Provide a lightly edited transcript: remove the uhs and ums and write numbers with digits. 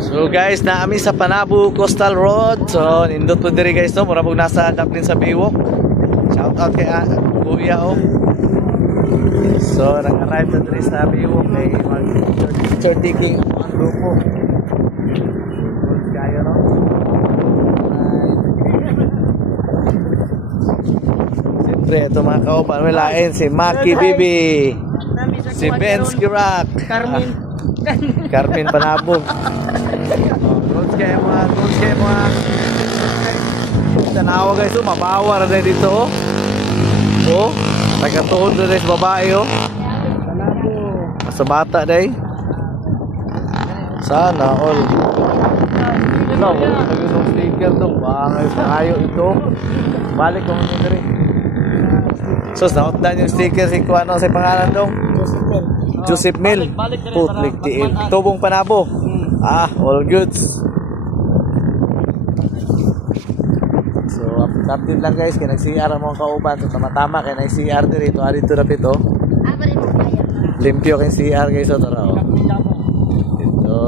So guys, naami sa Panabo Coastal Road. So nindot po diri guys no, mura pug nasa Daplin sa Biwok. Shout out kay Kuya oh. So nag-arrive na diri sa Biwok kay mag-picture taking ang grupo. Good kayo no. Siyempre ito mga kauban, walain si Maki Bibi, si Benz Kirak, Carmen Panabo. Goods kayo mga tanawa guys, oh, mabawa na dito oh. Nagkatuhod na rin sa babae oh. Sa bata day. Sana all. No, yung sticker to, bangay sa ayo ito. Balik ko muna rin. So, naot na yung sticker si Kuano sa pangalan dong? Joseph Mil. Putlik tiil. Tubong Panabo. All goods. So, update lang guys, kaya nag-CR ang mga kauban. So, tama-tama kaya nag-CR dito. Dito na pito. Limpyo kaya CR guys. So, tara o. Dito.